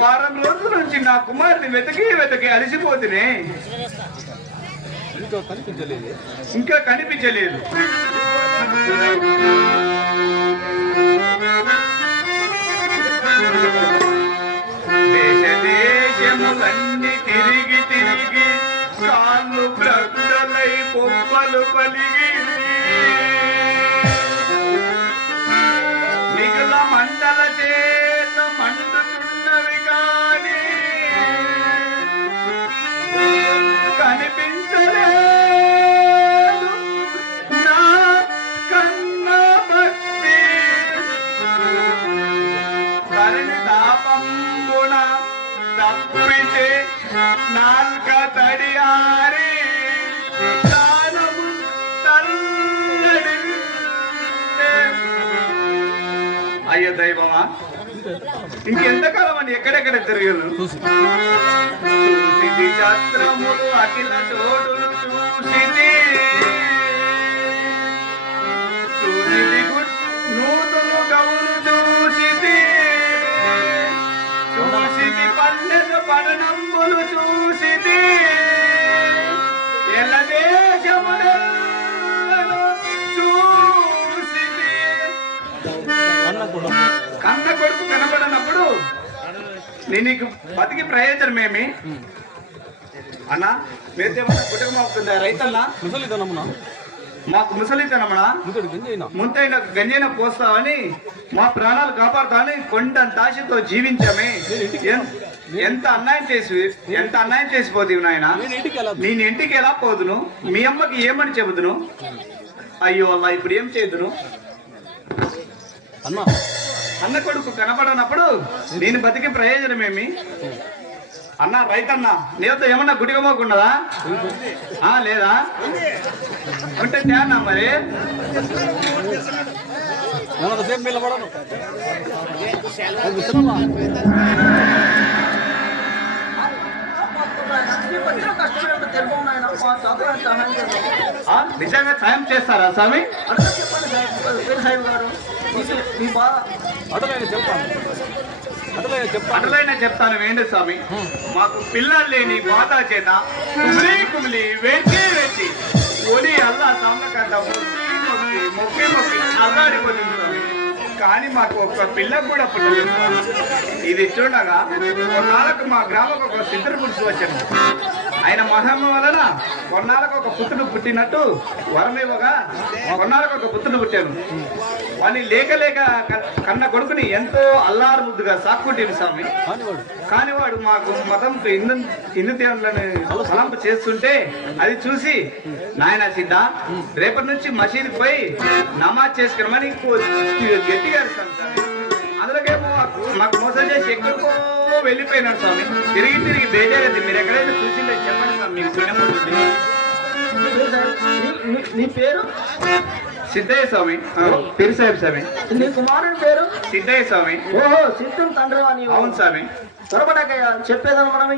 వారం రోజుల నుంచి నా కుమారుని వెతకి అలసిపోతునే ఇంకా కనిపించలేదు. దేశ దేశములన్నీ తిరిగి కాళ్ళు ప్రక్కలై పొమ్మలు పలిగి మిగుల మంటల చేత మండుచున్నవి కానీ కనిపించలేదు నా కన్న భక్తి కరణి తాపంబున తప్పితే నాల్క తడియారి దానము తల్లడి. అయ్యో దైవమా, ఇంకెంతకాలం అని ఎక్కడెక్కడ తిరగను. చూసిది శాస్త్రములు అఖిల చోటులు చూసిది నూతులు గౌరు చూసిది పల్లెలు పడనంబులు చూసిది ఎల్ల దేశములను చూసిది. కన్న కొడుకు కనబడినప్పుడు నీకు బతికి ప్రయోజనమేమి అన్నా? వేద్యమన్నా కుటుంబం అవుతుందా రైతన్నా? మాకు ముసలితనమనా ముంతైన గంజైన పోస్తావని మా ప్రాణాలు కాపాడుతావని కొండంత ఆశతో జీవించామే. ఎంత అన్యాయం చేసిపోతీవి నాయన. నేను ఇంటికి ఎలా పోదును? మీ అమ్మకి ఏమని చెబుదును? అయ్యో అలా ఇప్పుడు ఏం చేదును? అన్న కొడుకు కనపడనప్పుడు నేను బతికి ప్రయోజనమేమి అన్నా? రైతన్నా నీతో ఏమన్నా గుడిగమోకున్నదా? లేదా ఉంటే తేనా మరి? నిజంగా సాయం చేస్తారా స్వామి? అటలైనా చెప్తాను వేండి స్వామి. మాకు పిల్లలు లేని బాధ చేత కుమిలి వెంటి ఒడి అల్లా సామకంత మొక్కి అల్లాడిపోతుంది స్వామి. కానీ మాకు ఒక్క పిల్ల కూడా పుట్టలేదు. ఇది చూడగా కొన్నాళ్ళకు మా గ్రామకు ఒక సిద్ధర పురుషు వచ్చాను. ఆయన మహమ్మ వలన కొన్నాళ్ళకు ఒక పుత్రుడు పుట్టినట్టు వరమివ్వగా కొన్నాళ్ళకు ఒక పుత్రుడు పుట్టాను. వాని లేక కన్న కొడుకుని ఎంతో అల్లారు ముద్దుగా సాక్కుంటేవి స్వామి. కానీ వాడు మాకు మతంతో హిందూ దేవుళ్ళని తలంపు చేస్తుంటే అది చూసి నాయన సిద్ధ రేపటి నుంచి మసీదుకి పోయి నమాజ్ చేసుకున్నామని గట్టిగా అరుస్తాను స్వామి. అందులోకేమో మాకు మోసం చేసి ఎక్కడికో వెళ్ళిపోయినాడు స్వామి. తిరిగి బేజారైంది. మీరు ఎక్కడైతే చూసిందో చెప్పండి స్వామి. మీకు పుణ్యం ఉంటుంది. నీ పేరు సిద్ధయ్య స్వామి. పేరు సాహెబ్ స్వామి. నీ కుమారుని పేరు సిద్ధయ్య స్వామి. ఓహో, సిద్ధం తండ్రి అని. అవును స్వామి. త్వరపడకయ్య చెప్పేదాన్ని మనం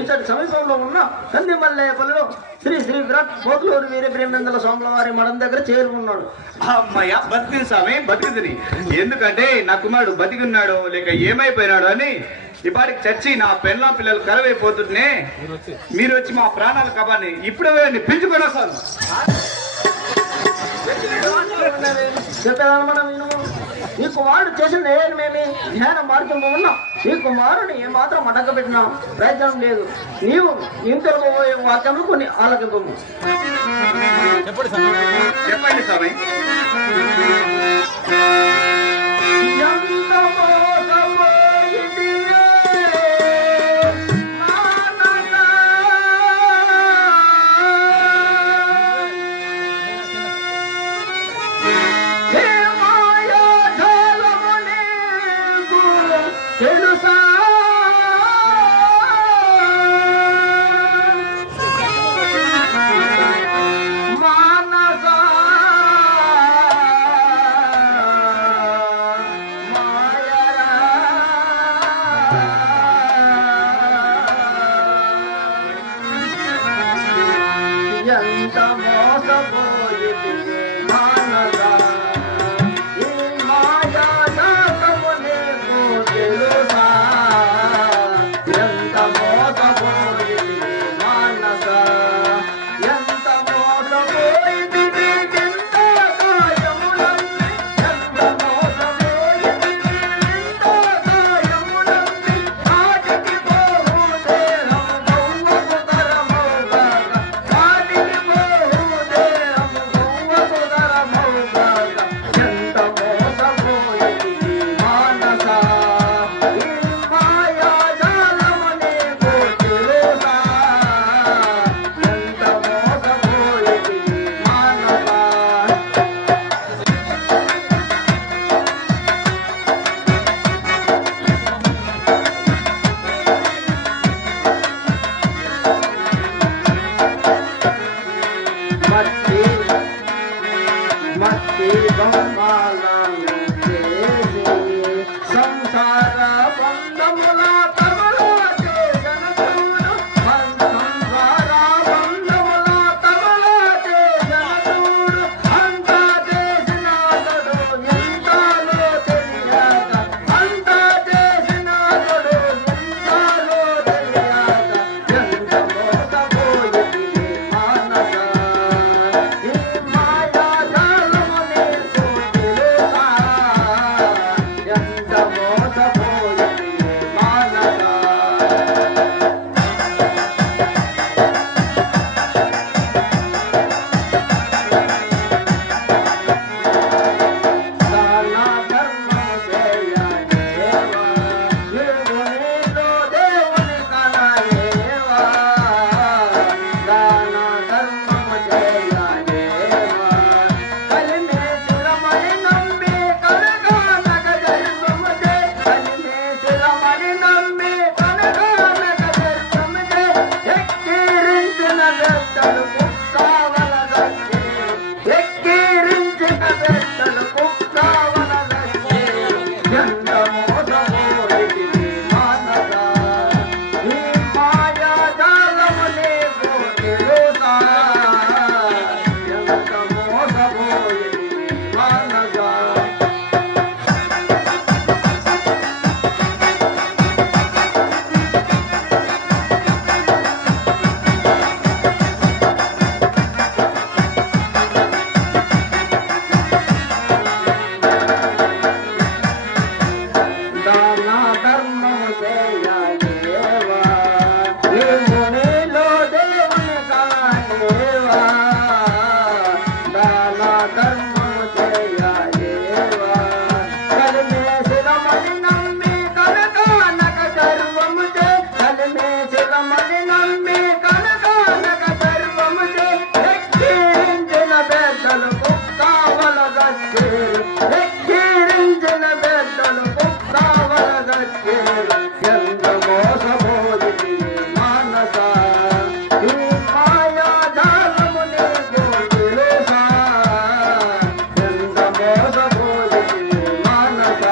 ఇచ్చటి సమీపంలో ఉన్న కందిమల్లేపల్లిలో శ్రీ విరాట్ పోట్లూరు వీర ప్రేమనందల స్వాముల వారి మడం దగ్గర చేరుకున్నాడు. అమ్మయ్య బతికింది స్వామి, బతికింది. ఎందుకంటే నా కుమారుడు బతికి ఉన్నాడు లేక ఏమైపోయినాడు అని ఇప్పటికి చచ్చి నా పెళ్ళ పిల్లలు కరవైపోతుంటే మీరు వచ్చి మా ప్రాణాలు కబాని ఇప్పుడే పిలుచుకొని వస్తాను. చెప్పేదాన్ని మనం నీ కుమారుడు చేసిన నేరమేమి ధ్యాన మార్గంలో ఉన్నాం. నీ కుమారుని ఏమాత్రం అడగ పెట్టినా ప్రయత్నం లేదు. నీవు ఇంతలో వాక్యంలో కొన్ని ఆలకింపము. చెప్పండి స్వామి. ఎంత మోసపోయింది మానగా ఈ మాయా నాకము నీకు తెలుసా? బెట్టలు కుక్కవల దచ్చి ఎక్కిరించిన బెట్టలు కుక్కవల దచ్చి ఎంత మోసపోయి మానస ఈ మాయాజాలము నీకు తెలుసా ఎంత మోసపోయి మానస దాన ధర్మము చేయాలేవా నీవు నీలో దేవుని కాలేవా దాన ధర్మము చేయాలేవా కలిమేసిరమని నమ్మి కనకానక గర్వము చే కలిమేసిరమని నమ్మి కనకానక గర్వము చే ఎక్కిరించిన పెద్దలు కుక్కవల దచ్చేరు ఎక్కిరించిన పెద్దలు కుక్కవల దచ్చేరు ఎంత మోసపోయి మానస ఈ మాయాజాలము నీకు తెలుసా ఎంత మోసపోయి మానస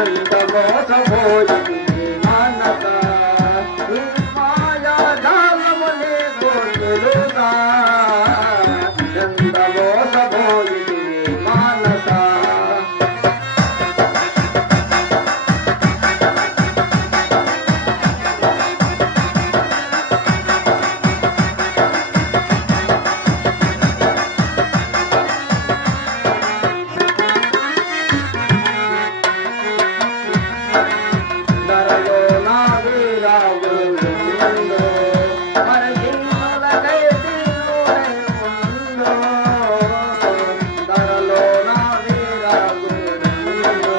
ఎంత మోసపోయి మానస ఈ మాయాజాలము నీకు తెలుసా ఎంత మోసపోయి మానస ధరలో నా వీరాగులు ఉందో మరగిన్నలకై తీరునై ఉందో ధరలో నా వీరాగులు ఉందో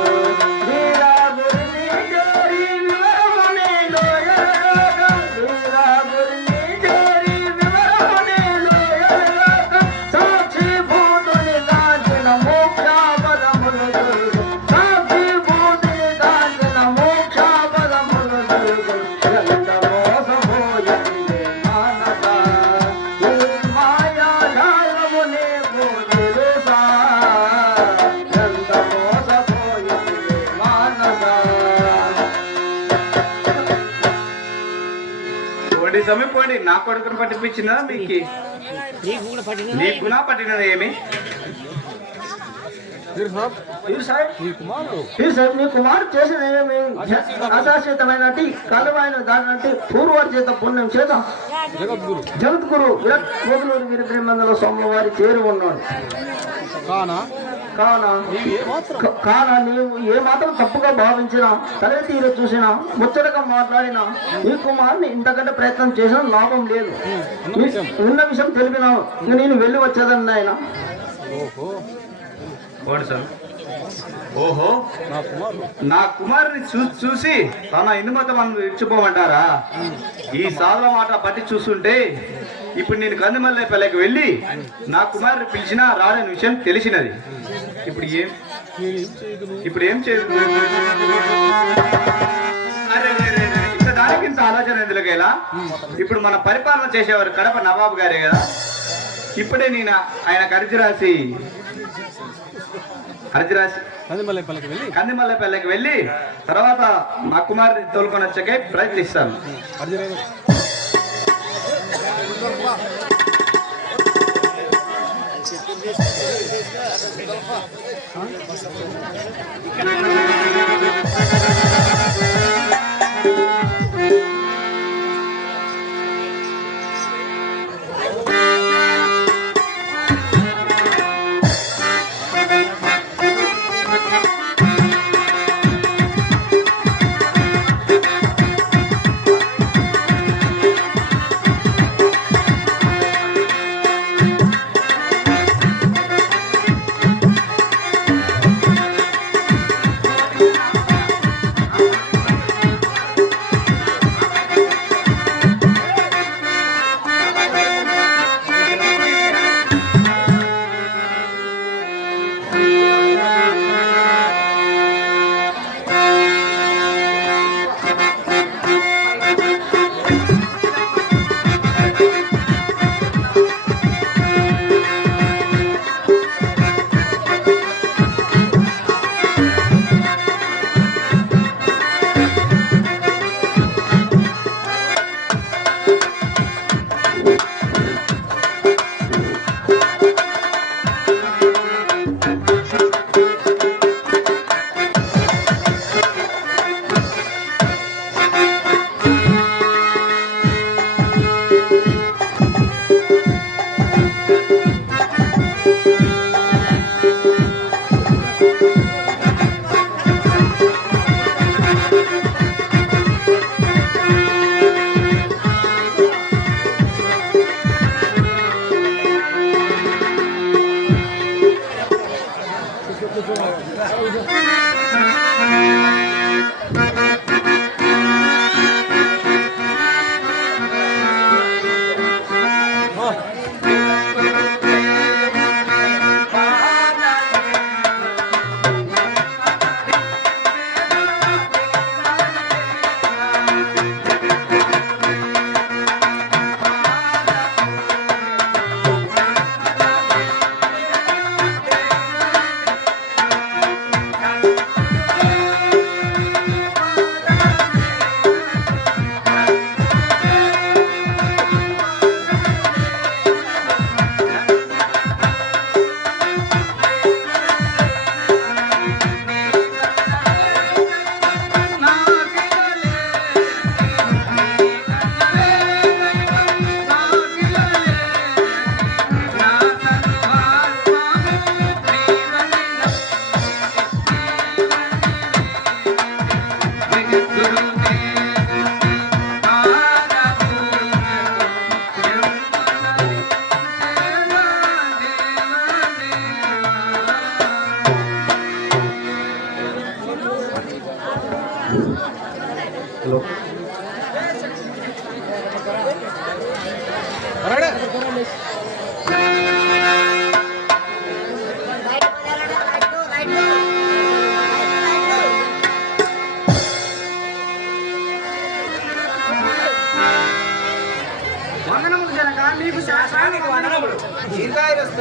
వీరాగురిని చేరి వివరమునేలో ఎరగాక వీరాగురిని చేరి వివరమునేలో ఎరగాక సాక్షి భూతుని దాచిన మోక్షాపదములు దొరుకు సాక్షి భూతుని దాచిన మోక్షాపదములు దొరుకు ఎంత మోసపోయి మానస ఈ మాయాజాలము నీకు తెలుసా ఎంత మోసపోయి మానస పోండి సమయం పోండి నా కొడుకుని పట్టిపించిందా మీకు నీకు నా పట్టినది ఏమి నీ కుమారు చేసిన ఏమి అశాశ్వతమైనటి కలవైన దాని పూర్వారి చేత పుణ్యం చేత జగద్గురు విరట్ వీరబ్రహ్మంలో సోమవారి చేరు ఉన్నాడు కానా నీవు ఏ మాత్రం తప్పుగా భావించినా తల తీర చూసినా ముచ్చటగా మాట్లాడినా ఈ కుమారుని ఇంతకంటే ప్రయత్నం చేసినా లాభం లేదు ఉన్న విషయం తెలిపినావు ఇంక నేను వెళ్ళి వచ్చేదని ఆయన ఓహో నా కుమారుని చూసి తన ఇందుమతం ఇచ్చిపోమంటారా ఈ సాధన మాట పట్టి చూస్తుంటే ఇప్పుడు నేను కందిమల్లేపల్లికి వెళ్ళి నా కుమారుని పిలిచినా రాడని విషయం తెలిసినది. ఇప్పుడు ఏం చేయదు ఇంత దానికి ఇంత ఆలోచన ఎందుకేలా? ఇప్పుడు మన పరిపాలన చేసేవారు కడప నవాబు గారే కదా. ఇప్పుడే నేను ఆయన అర్జీ రాసి కందిమల్లేపల్లికి వెళ్ళి తర్వాత మా కుమారుని తోలుకొని వచ్చాకే ప్రయత్నిస్తాను.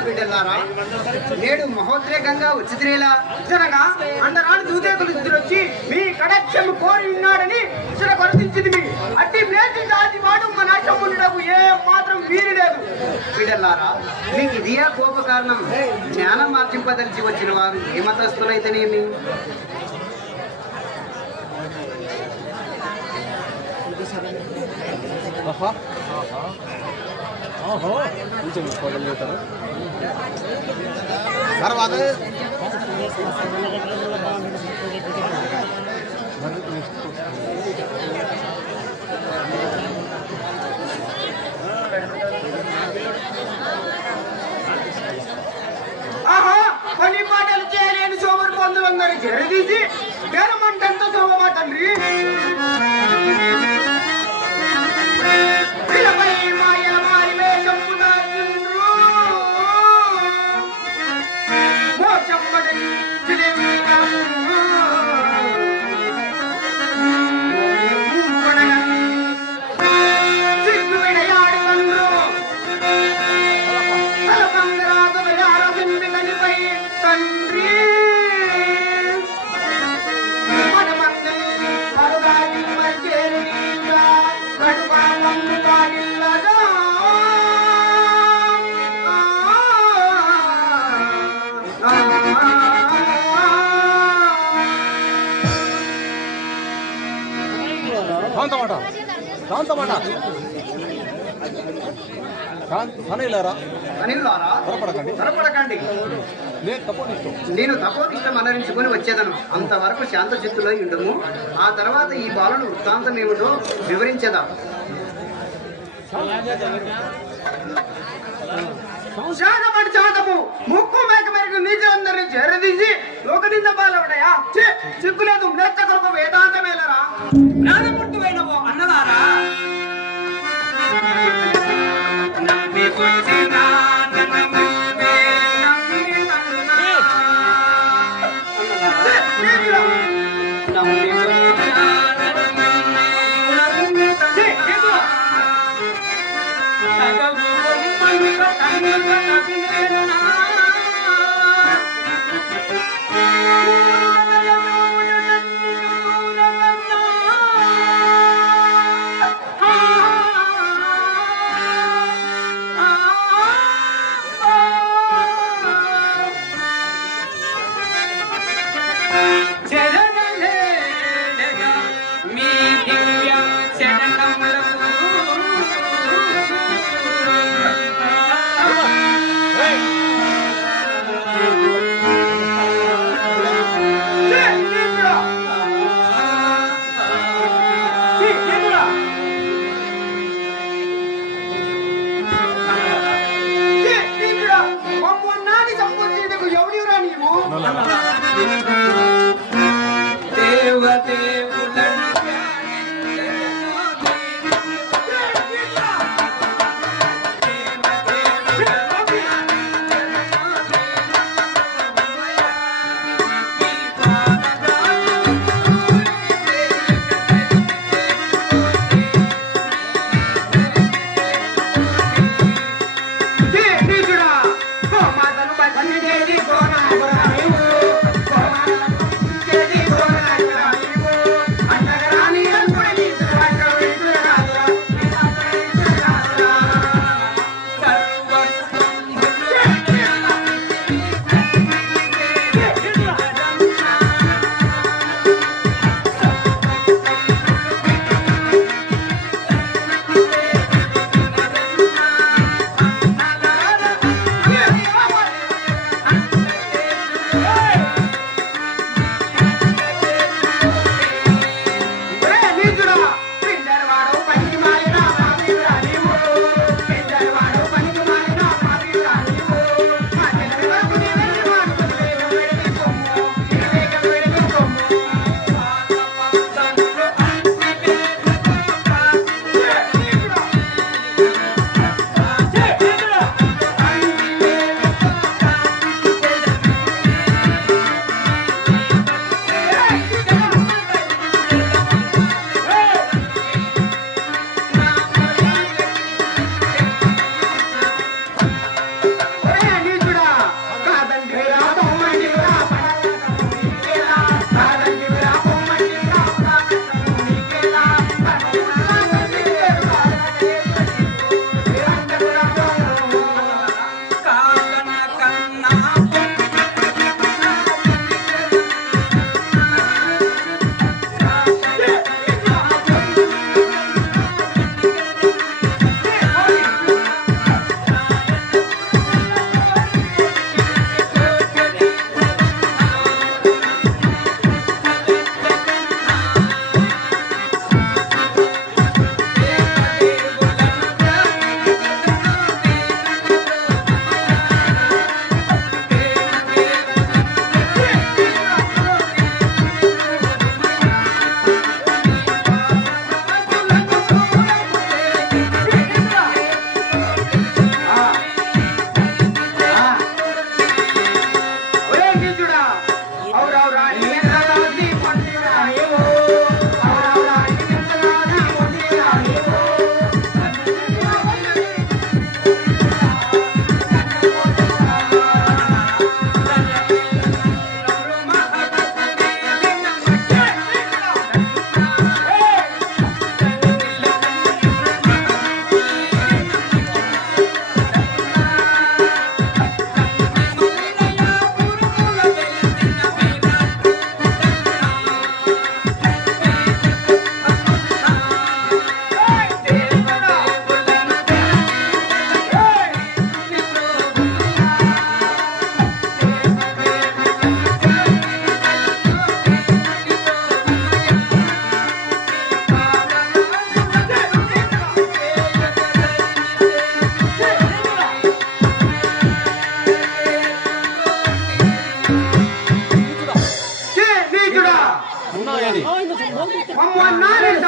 బిడ్డలారా, నేడు మహోద్రేకంగా ఉచిత్రేలా జనగా అండరాని దూదేకులు వచ్చి మీ కడక్షం కోరి ఉన్నాడని కొరతించింది. అట్టి ప్లేసి వాడు మన అశమునుడకు ఏ మాత్రం వీరి లేదు. బిడ్డలారా, మీకు ఇదియా కోప కారణం? జ్ఞానం మార్చింపదలిచి వచ్చిన వారు ఏ మతస్థులైతేనేమి తర్వాత కొన్ని మాటలు చేయలేని సోమరు పొందులందరూ చెరదీసి పేరమంటంతో సోమమా తండ్రి. నేను తపోనిష్టం అనరించుకొని వచ్చేదను. అంతవరకు శాంత చిత్తులో ఉండము. ఆ తర్వాత ఈ బాలను వృత్తాంతం ఏమిటో వివరించేదా. శాతము ముక్కు మేక మేరకు నీచందరినీ చేరదీసి లోకనింద బాలవుడయా సిగ్గులేదు. నేర్చ కొరకు వేదాంతమేలరా జ్ఞానముట్టువైనవో అన్నలారా.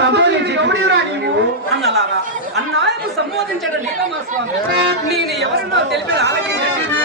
ఎవడిరా నీవు? అన్నలారా అన్నాయకు సంబోధించడం లేకమా స్వామి నేను ఎవరినో తెలిపి ఆలకించండి.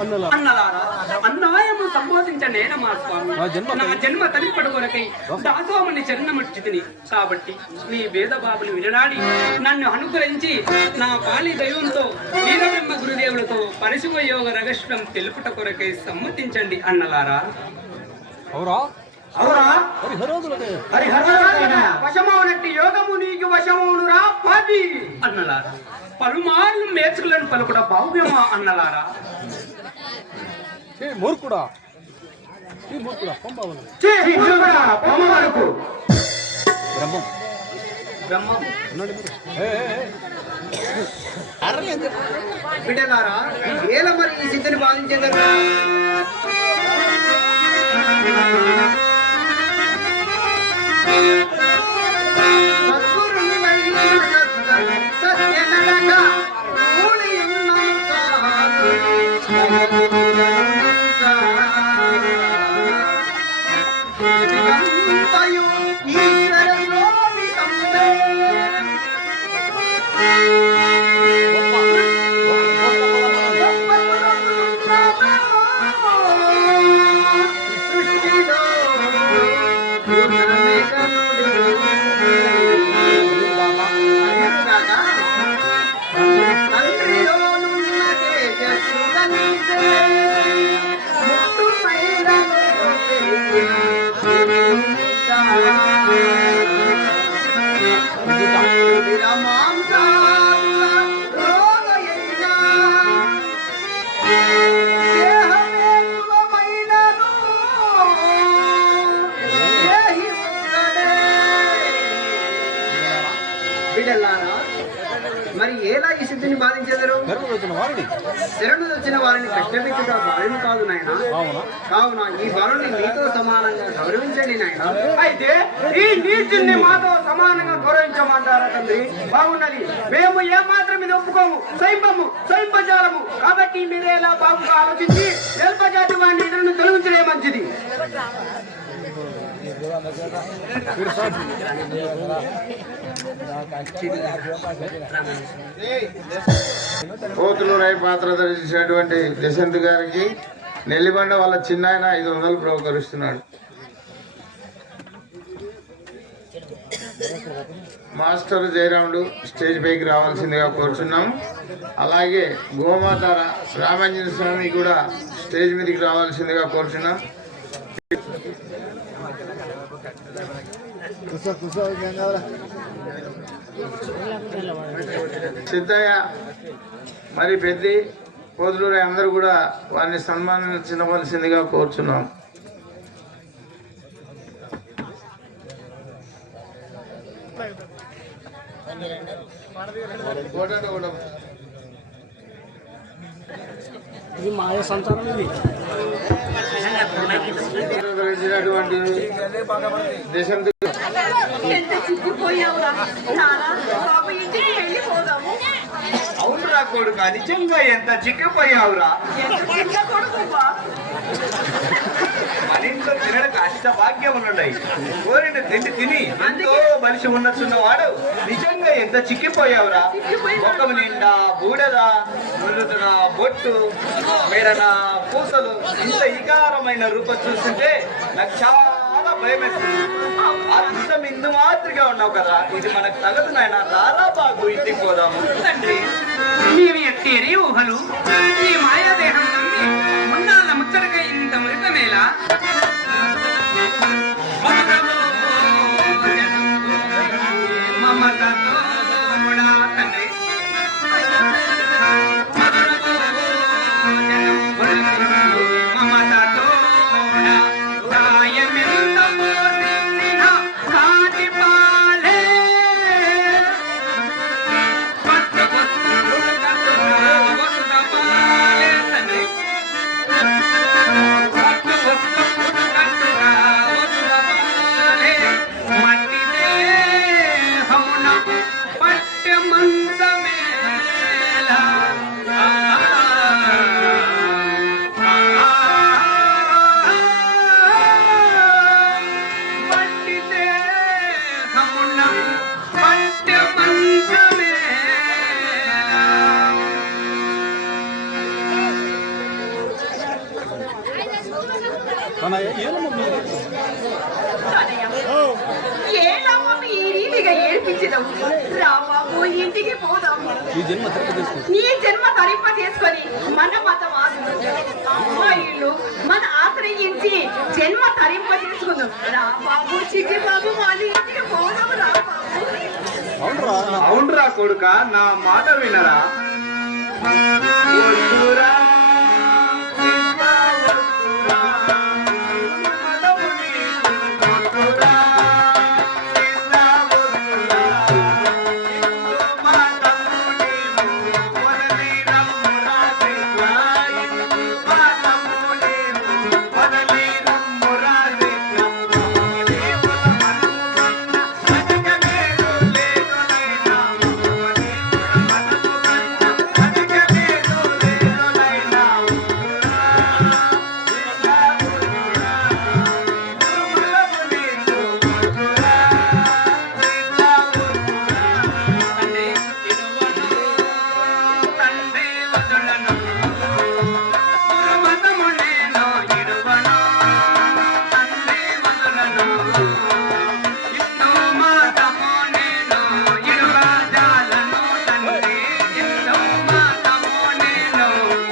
అన్నలారా అన్నాయము సంబోధించనేన మా స్వామి నా జన్మ తలిపడు కొరకై దాసోమని చరణమర్చితిని కాబట్టి మీ భేదబాబుని వినడాడి నన్ను అనుగ్రహించి నా పాలి దైవంతో వీరబ్రహ్మ గురుదేవులతో పరిశుభయోగ రహస్యం తెలుపుట కొరకై సమ్మతించండి అన్నలారా. అవురా వశమౌనట్టి యోగము నీకు వశమౌనురా పాపి అన్నలారా పలుమార్లు మేచుకులను పలుకుడ భావ్యమా అన్నలారా. మూర్ఖుడా బిడ్డలారా ఏల మరి ఈ స్థితిని బాధించేందుకు మరి ఎలా ఈ సిద్ధిని బాధించేదరు? శరణు వచ్చిన వారిని కష్టపెట్టుట భార్యం కాదు నాయన. కావున ఈ బాలుని మీతో సమానంగా గౌరవించండి నాయన. అయితే ఈ నీచుని మాతో సమానంగా గౌరవించమంటారా తండ్రి? బాగున్నది. మేము ఏమాత్రం ఇది ఒప్పుకోము, స్వయంపజాలము. కాబట్టి మీరే ఎలా బాగుగా ఆలోచించి ఎల్పజాతి వాడిని ఇతరులను తొలగించడే మంచిది. పోతులు రై పాత్ర ధరించినటువంటి యశంత్ గారికి నెల్లిబండ వాళ్ళ చిన్నాయన 500 ప్రోకరిస్తున్నాడు. మాస్టర్ జయరాముడు స్టేజ్ పైకి రావాల్సిందిగా కోరుచున్నాం. అలాగే గోమాత రామాంజన స్వామి కూడా స్టేజ్ మీదకి రావాల్సిందిగా కోరుచున్నాం. సిద్ధయ్య మరి పెద్ది పోతులూరి అందరూ కూడా వారిని సన్మానించవలసిందిగా కోరుచున్నాం. ఇది మాయ సంతానం. ఇది దేశం అవునురా కొడుక, నిజంగా ఎంత చిక్కిపోయావురా. మన ఇంట్లో తినడానికి అష్ట భాగ్యం ఉన్నాయి. కోరిన తిండి తిని ఎంతో మనిషి ఉన్నట్టున్నవాడు నిజంగా ఎంత చిక్కిపోయావురా. ముఖం నిండా బూడద, మురుదున బొట్టు, మేడన పూసలు, ఇంత ఇకారమైన రూపం చూస్తుంటే నాకు చాలా భయం వేస్తుంది. అర్థం ఇందు మాత్రగా ఉన్నావు కదా, ఇది మనకు తగదు నాయన. రారా బాగు ఇంటికి పోదాము. తండ్రి నీవి ఎట్టేరి ఊహలు ఈ మాయాదేహం నమ్మి మున్నాళ్ళ ముచ్చటగా ఇంత మృతమేలా. మమతతో తండ్రి మమతతో గాయమెంత పోసిన కాటి పాలే వసుద పాలే ఏలమ్మ ఈ రీతిగా ఏడ్పించడం రా బాబు ఇంటికి పోదాము. నీ జన్మ తరింప చేసుకొని మన మతం అమ్మాయిలు మన ఆశ్రయించి జన్మ తరింప చేసుకుందాం. రా బాబు చిట్టి బాబు వాళ్ళ ఇంటికి పోదాము. రా బాబు. అవునరా కొడుక, నా మాట వినరా. వద్దురా, సీతా వద్దురా, మనము నీకు వద్దురా, సీతా వద్దురా, ఇందు మా తమ్ముడేమో వదలి రమ్మురా సీతా, ఇందు మా తమ్ముడేమో వదలి రమ్మురా సీతా, అమ్మని మనము కన్న అధికమేదో లేదు నైనా, అమ్మని మనము కన్న అధికమేదో లేదు నైనా, వద్దురా, సీతా వద్దురా, మనము నీకు వద్దురా, సీతా వద్దురా. తండ్రి వదలను గురుమతము నేను ఇడువను, తండ్రి వదలను హిందూ మతము నేను ఇడువజాలను, తండ్రి హిందూ మతము నేను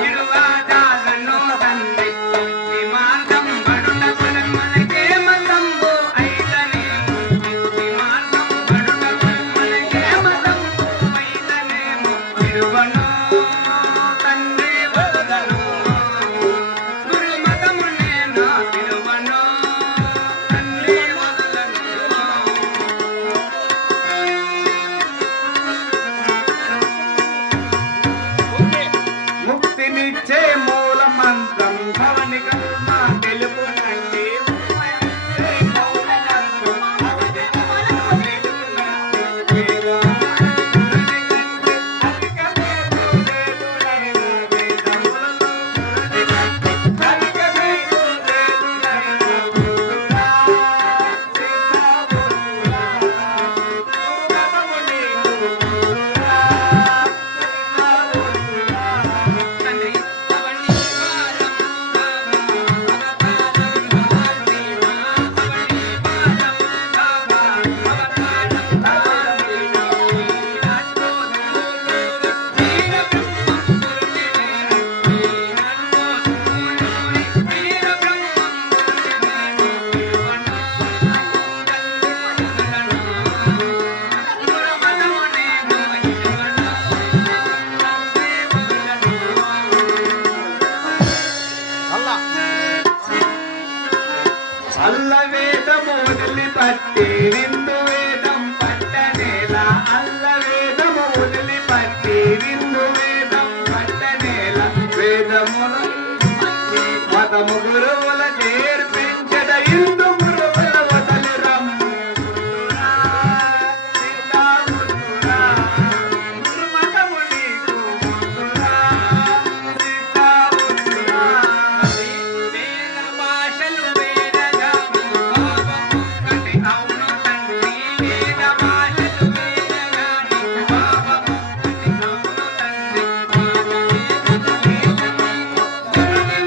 ఇడువజాలను, తండ్రి ముక్తి మార్గం బడుటకుల మనకే మతంబు అయితనే, ముక్తి మార్గం బడుటకుల మనకే మతంబు అయితనేమో ఇడువను, తండ్రి వదలను గురుమతము నేను ఇడువను, తండ్రి వదలను. ముక్తినిచ్చే మూల మంత్రం భవని కర్మ తెలుపునండి, ముక్తినిచ్చే మూల మంత్రం భవని కర్మ తెలుపునండి, వేదములను గురుని కంటే అధికమేదో లేదు నైనా, వేదములను గురుని కంటే అధికమేదో లేదు నైనా, వద్దురా, సీతా వద్దురా, గురుమతము నీకు వద్దురా, సీతా వద్దురా. తండ్రి అవని వారం అల్ల వేదము వదిలిపట్టి విందు వేదం పట్టనేల, అల్ల వేదము వదిలిపట్టి విందు వేదం పట్టనేల, వేదములు మతము గురువుల చేర్పించద ఇందు గురువుల వదలి రమ్ము, వద్దురా, సీతా వద్దురా, గురుమతము నీకు వద్దురా, సీతా వద్దురా. వేద భాషలు వేదగామి భావము కటి అవును తండ్రి, వేద భాషలు వేదగామి భావము కటి అవును తండ్రి, భావమే గురుని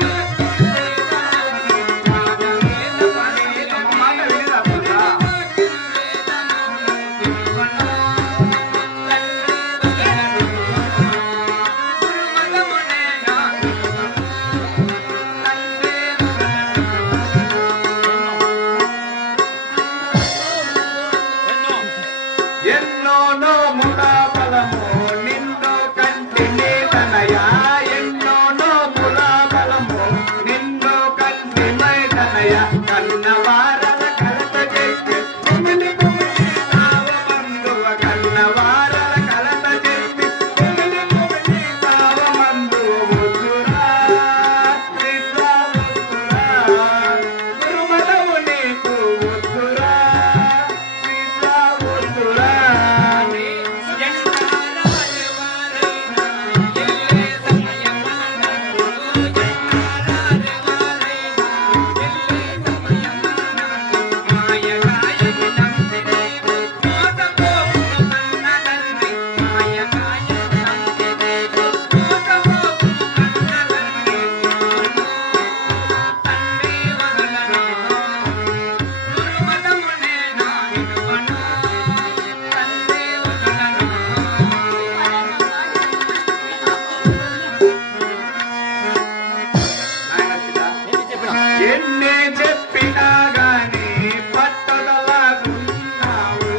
ఎన్ని చెప్పినా గాని పట్టదలాగున్నావు,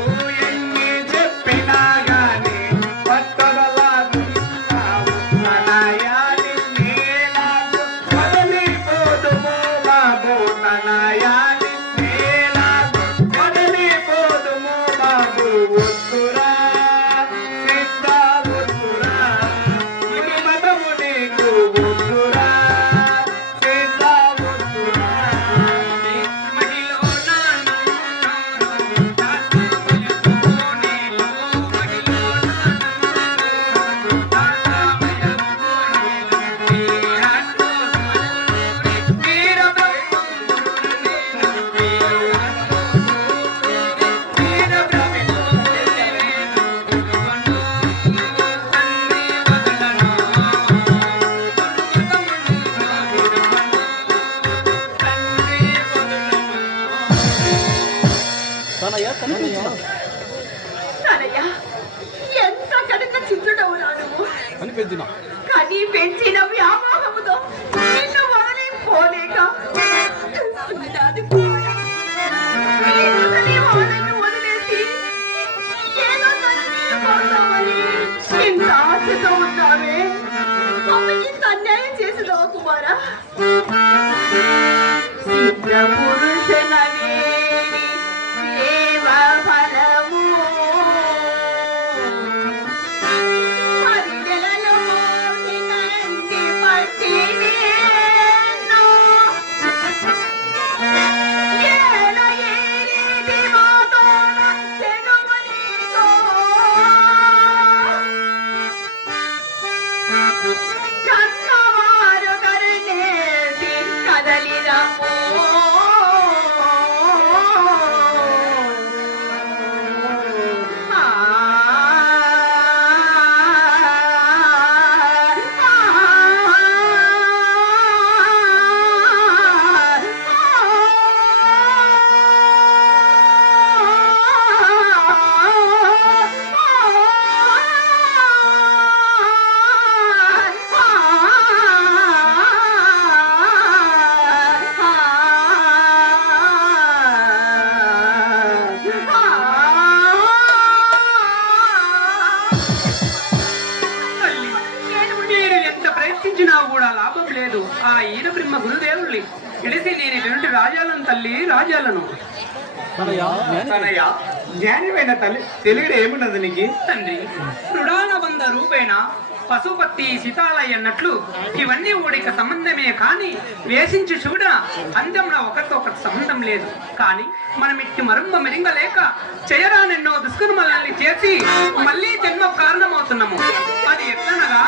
ఎన్ని చెప్పినా గాని పట్టదలాగున్నావు. తనయాని నేలకు వదిలిపోదుము బాబు, తనయాని నేలకు వదిలిపోదుము బాబు. వద్దురా సిద్ధ వద్దురా, మతము నీకు వద్దురా సిద్ధ వద్దురా. తనయ్య, ఎంత కనుక చిత్తుడవు నువ్వు కానీ పెంచిన వ్యామోహముతో నిన్ను వదిలి పోలేక ఉన్నది కూడా. ఈ ముసలి వాడను వదిలేసి ఏదో తనని కొడదామని ఇంత ఆశతో ఉన్నావే. అమ్మ ఇంత అన్యాయం చేసేదా కుమారా? సిద్ధ పురుషనవేని సేవ ఫలము పరిగెలలో మోసినంటి పట్టినేను. ఏల ఏలిది మాతోన తెలుగు నీకో. కన్నవారు కరుణేసి కదలిరము. తల్లి, నేను ఎంత ప్రయత్నించినా కూడా లాభం లేదు. ఆ ఈడ బ్రహ్మ గురుదేవుల్ని ఇడిసి నేను ఇటువంటి రాజాలను తల్లి, రాజాలను. తనయ్య, జ్ఞానమైన తల్లి తెలుగులో ఏమున్నది నీకు? తండ్రి, రుడాన బంధ రూపేణ పశుపతి సీతాలయ్య అన్నట్లు ఇవన్నీ ఊడిక సంబంధమే కాని వేసించి చూడ అంతంలో ఒకరితో ఒకటి సంబంధం లేదు. కానీ మనం ఇట్టి మరుంబ మెరింగలేక చేయరానెన్నో దుష్కర్మల్ని చేసి మళ్ళీ జన్మ కారణమవుతున్నాము. అది ఎట్లనగా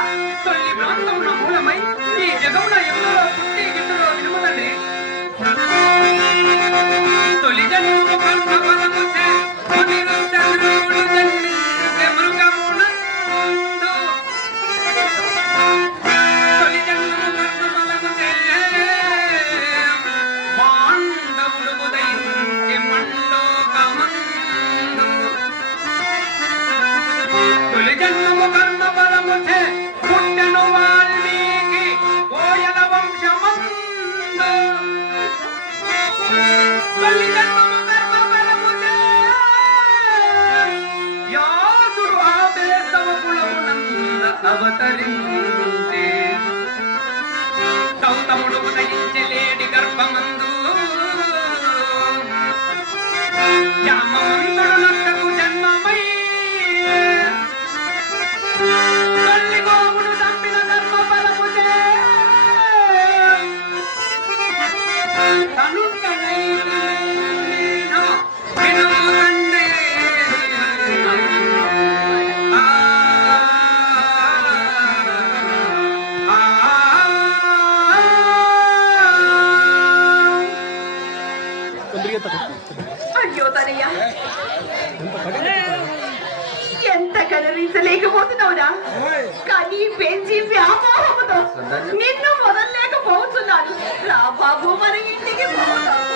తొలి ప్రాంతంలో మూలమై ఈ జగమున ఎప్పుడో పుట్టి గిట్టులో విలువలే తొలి జన్మ కర్మ బలము చే చంద్రుడు జన్మించే మృగమునందు. తొలి జన్మ కర్మ బలము చే పాండవుడు ఉదయించి మండోకమందు. తొలి జన్మ కర్మ బలము చే పుట్టెను వాల్మీకి కోయల వంశమందు. తొలి జన్మ కర్మ బలము చే యాసుడు ఆపేస్తవ కులమునంద అవతరించే. గౌతముడు ఉదయించి లేడి గర్భమందు. జామవంతుడు నక్కకు జన్మమై తల్లి గోవును చంపిన గర్భ బలము చే అయ్యో తనయ్య, ఎంత కలరించలేకపోతున్నావురా. కానీ పెంచి వ్యామోహముతో నిన్ను వదలలేకపోతున్నాను. రా బాబు, మన ఇంటికి పోదాము.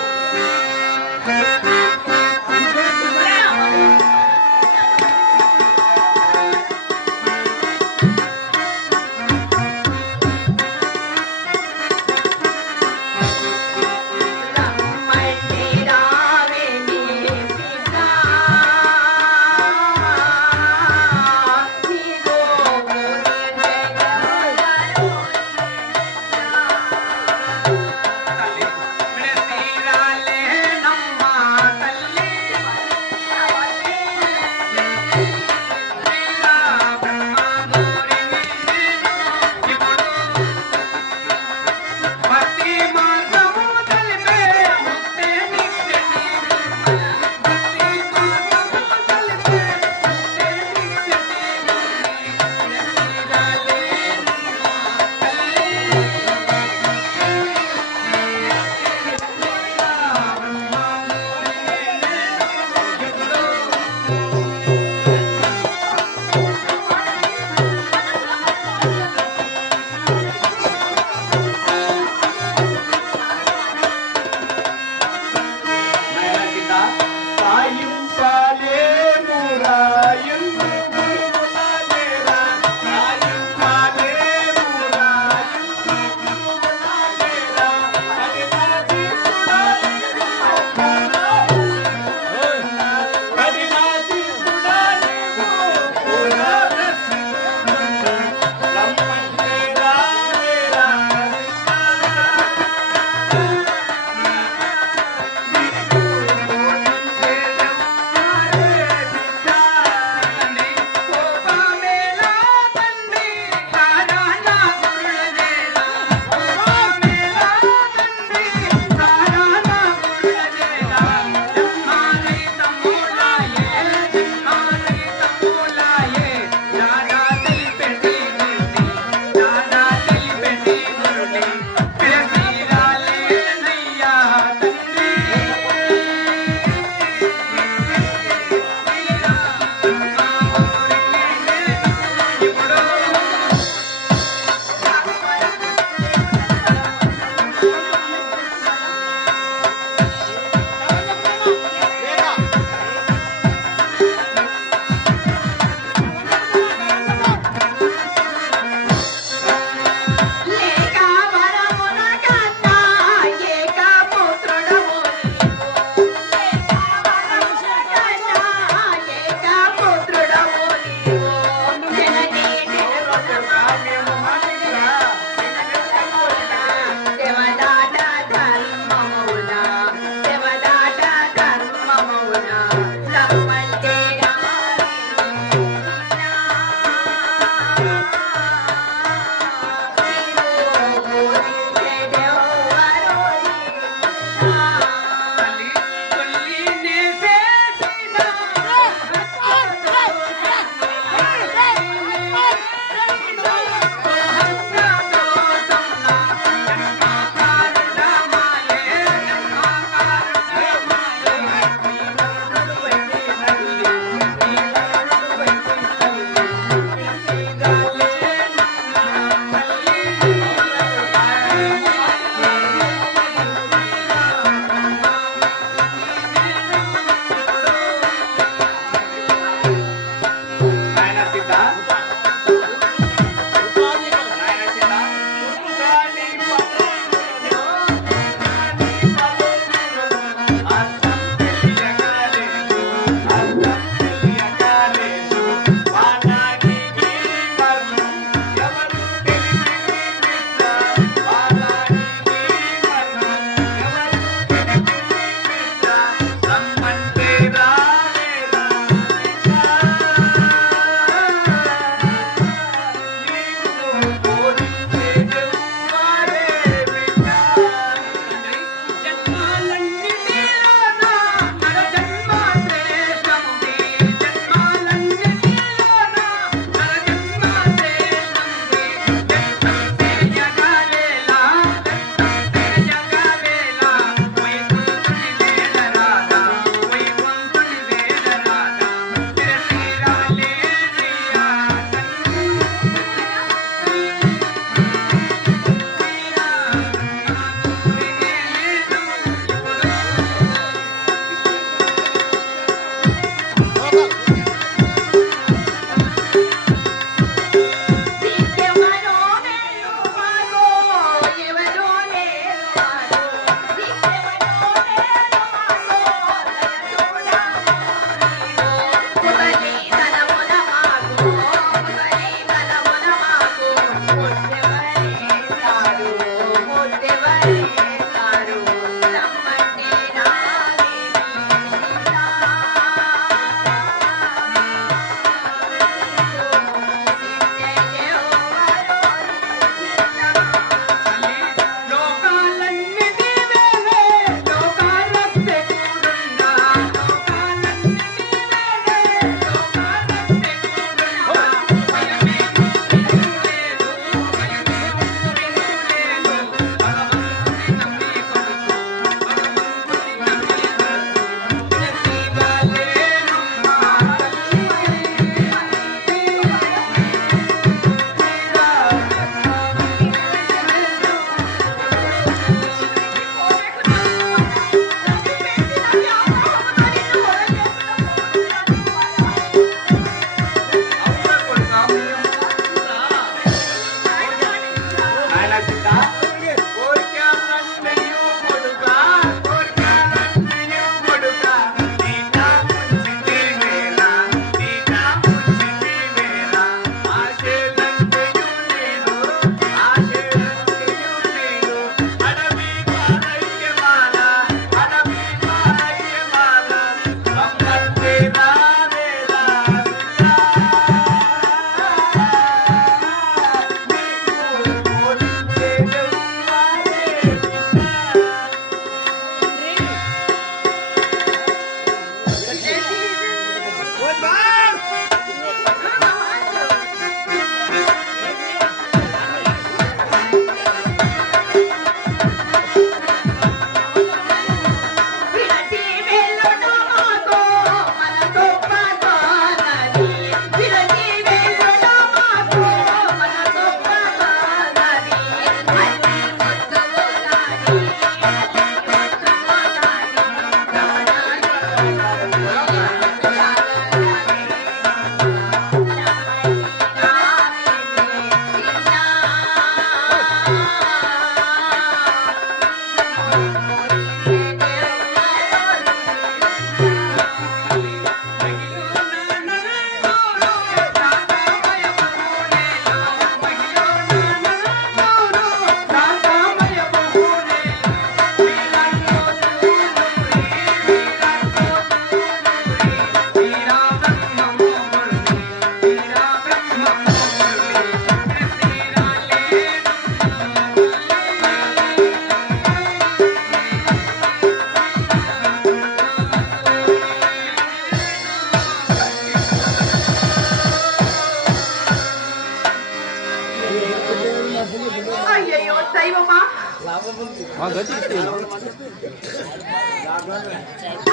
అయ్యయ్యో దైవమా,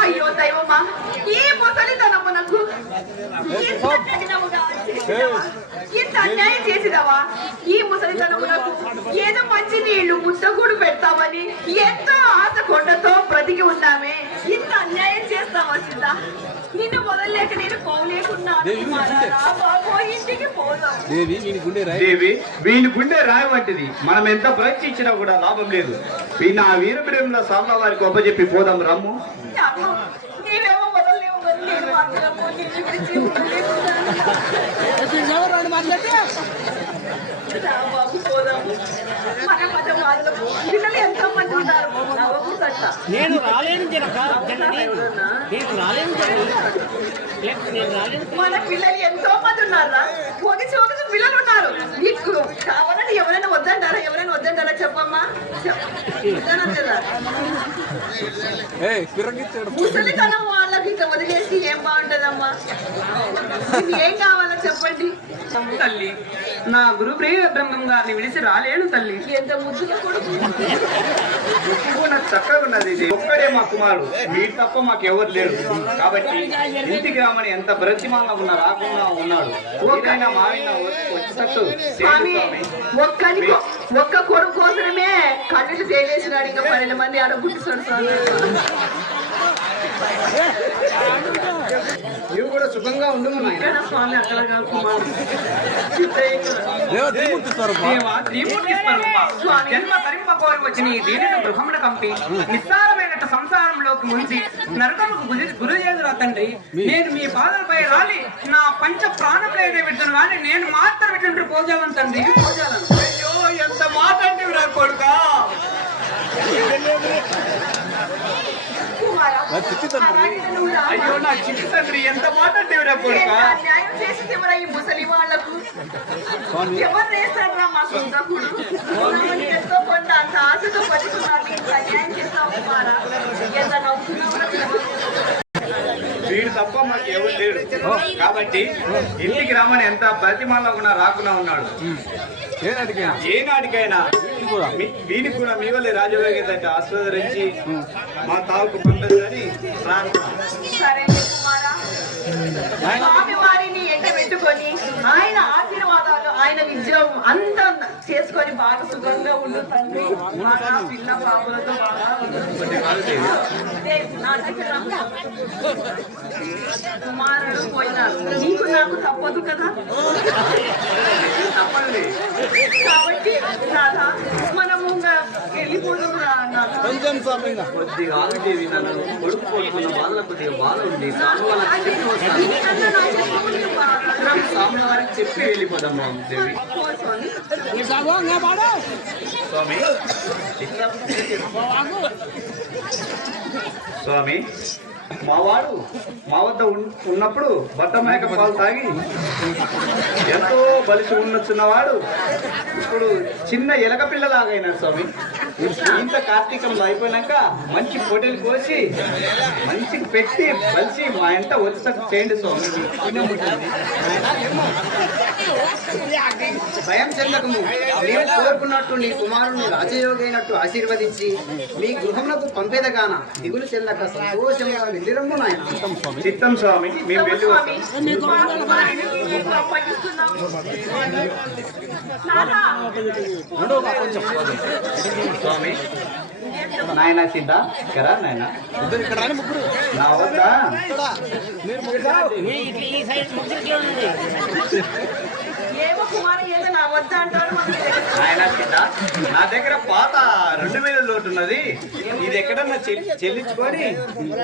అయ్యో దైవమా, ఈ ముసలితనమునకు ఇంత అన్యాయం చేసినవా? ఈ ముసలితనమునకు ఏదో మంచి నీళ్లు ముద్దగూడు పెడతామని ఎంతో ఆశ కొండతో బ్రతికి ఉన్నామే, ఇంత అన్యాయం చేస్తావా సీత? నిన్ను మొదలలేక నేను పోలేకున్నాను. ఇంటికి పోదాం. దేవి, వీని గుండె రాయి వంటిది. మనం ఎంత ప్రయత్నించినా కూడా లాభం లేదు. నా వీరబ్రహ్మల సాంబ వారికి ఒప్పజెప్పి పోదాం రమ్ము. నీవేమో మొదలలేవు కానీ నేను మాత్రము నిన్ను విడిచి ఉండలేకున్నాను. బాబు పోదాము. మన మత వాళ్ళకు పిల్లలు ఎంతో మంది ఉన్నారు. నేను రాలేను మన పిల్లలు ఎంతో మంది ఉన్నారా? ఒకటి ఒకటి పిల్లలు ఉన్నారు. నీకు కావాలని ఎవరైనా వద్దంటారా చెప్పమ్మా. ముసలితనం వాళ్ళకి ఇట్లా వదిలేసి ఏం బాగుంటదమ్మా? ఏం కావాలో చెప్పండి తల్లి. నా గురు ప్రియ బ్రహ్మం గారిని విడిచి రాలేను తల్లి. ఎంత ముద్దుగా కొడుకు. చక్కగా ఉన్నది. ఇది ఒక్కడే మా కుమారుడు, మీరు తప్ప మాకు ఎవరు లేరు. కాబట్టి ఇంటికి రామని ఎంత బ్రతిమాల ఉన్నా రాకుండా ఉన్నాడు. ఏదైనా మారినా వచ్చేటట్టు స్వామి, ఒక్క కొడుకు కోసమే కళ్ళు తేలేసినాడు. ఇంకా 12 మంది ఆడ గుర్తుస్తాడు స్వామి. నువ్వు కూడా సుఖంగా ఉండు ఇక్కడ స్వామి అక్కడ కాదు కుమారుడు. దేవా త్రిమూర్తి స్వరూప, జన్మ తరింప కోరి వచ్చిన ఈ దీనిని గృహమును కంపి నిస్సారమైన సంసారంలోకి ముంచి నరకముకు గురి చేదురా తండ్రి. నేను మీ పాదాలపై రాలి నా పంచ ప్రాణములైన విడుతును కానీ నేను మాత్రం ఇటువంటి పోజాలను తండ్రి, పోజాలను. అయ్యో ఎంత మాట అంటే రా కొడుక. కుమారా, అలాంటిది నువ్వు రా. అయ్యో నా చిట్టి తండ్రి ఎంత మాట అంటే రా కొడుక. ఎంత న్యాయం చేసింది ఎవరా ఈ ముసలి వాళ్ళకు? ఎవరు వేస్తారా మా సొంతకుడు? ఎంతో కొంత అంత ఆశతో పడుతున్నారు, ఇంత న్యాయం చేస్తావు కుమారా. ఎంత నవ్వుతున్నావు. వీడు తప్ప మాకు ఎవరు లేడు కాబట్టి ఇంటికి రామని ఎంత బతిమాల్లో కూడా రాకుండా ఉన్నాడు. ఏనాటికైనా వీడికి కూడా మీ వల్లే రాజయోగ్యత ఆస్వాదించి మా తావుకు పొందని సరే కుమారా, స్వామి వారిని ఎంట పెట్టుకొని ఆయన ఆశీర్వాదాలు ఆయన విజయం అంతా చేసుకొని బాగా సుఖంగా ఉండు తండ్రి. బాగా పిల్ల బాబులతో బాగా నా దగ్గర కుమారుడు పోయినారు, నీకు నాకు తప్పదు కదా. తప్పండి. కాబట్టి నాథా మనము వెళ్ళిపోదాం రా నాథా. కొద్దిగా ఆగదేవి, నన్ను కొడుకు పోతున్న బాధల కొద్దిగా బాధ ఉంది. స్వామి వారికి చెప్పి వెళ్ళిపోదాం దేవి. స్వామి స్వామి మావాడు మా వద్ద ఉన్నప్పుడు బట్టమేక పాలు తాగి ఎంతో బలిసి ఉన్నచున్నవాడు ఇప్పుడు చిన్న ఎలక పిల్లలాగైనా స్వామి. ఇంత కార్తీకంలో అయిపోయినాక మంచి పొట్టెలు కోసి మంచి పెట్టి బలిసి మా ఇంట వచ్చేటట్టు చేయండి స్వామి. భయం చెందకము. నీవు కోరుకున్నట్టు నీ కుమారుని రాజయోగి అయినట్టు ఆశీర్వదించి మీ గృహమునకు పంపేదగాన దిగులు చెందక సంతోషంగా వెళ్ళిరమ్ము నాయన. చిత్తం స్వామి, మేము వెళ్ళి స్వామి, వస్తాం. మా కుమారుడిని నీకు అప్పగిస్తున్నాము. నాథా, స్వామి నాయన సిద్ధ కరా నాయన నా వద్ద ఏమో కుమారు ఏదో నా వద్ద అంటాడు. నాయన సిద్ధ నా దగ్గర పాత 2000 లోటు ఉన్నది. ఇది ఎక్కడన్నా చెల్లించుకొని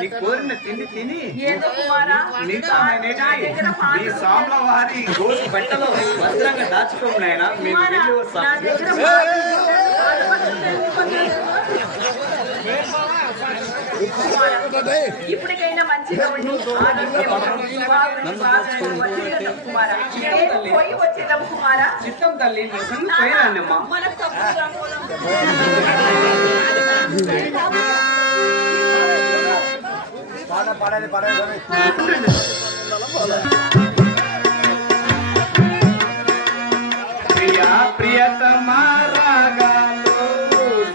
నీ కోరిన తిండి తిని ఏదో కుమారా, మిగతా నా దగ్గర పాత మీ సాంబ వారి గోసు బట్టలో భద్రంగా దాచుకోము నాయన. మేము కుమారా, వెళ్ళి నా వస్తాం. దగ్గర కుమారా, ఇప్పటికైనా మంచిగా ఉండి ఆరోగ్యం కుమారా. పోయి వచ్చేద్దాం కుమారా. చిత్తం తల్లి పోయిరాన్నమ్మా. మనకు తప్పు రాకూడదు. ప్రియా ప్రియతమా రాగాలు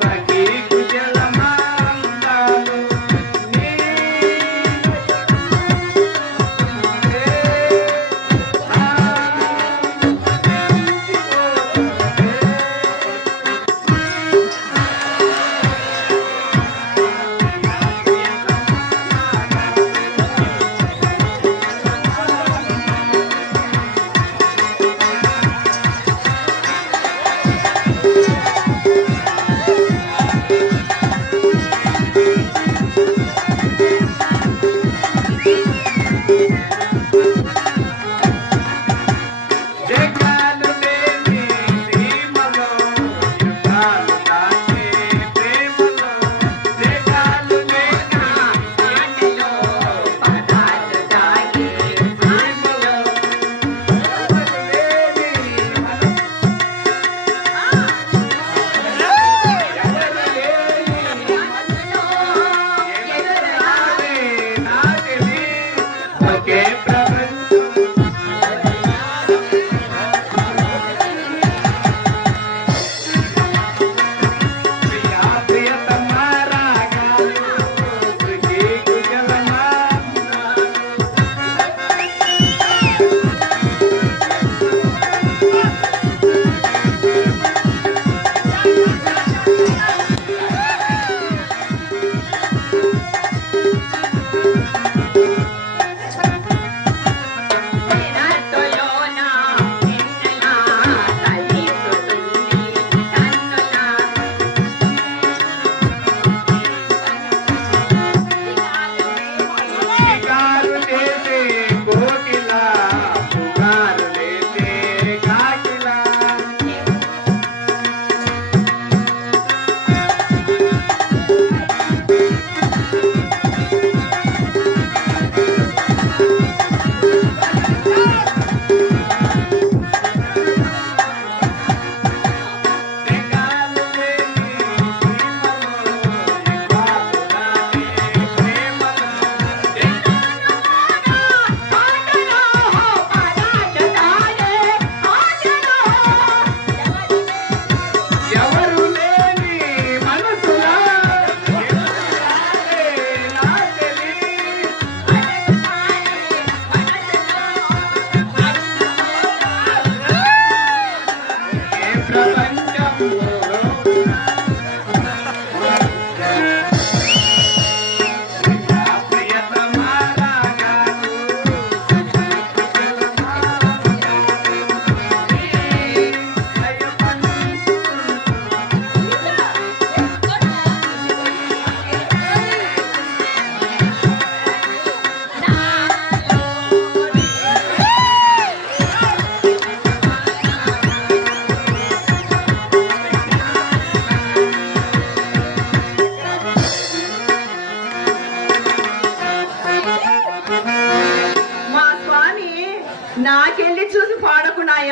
సఖీ కుశలమా అందాలు నీ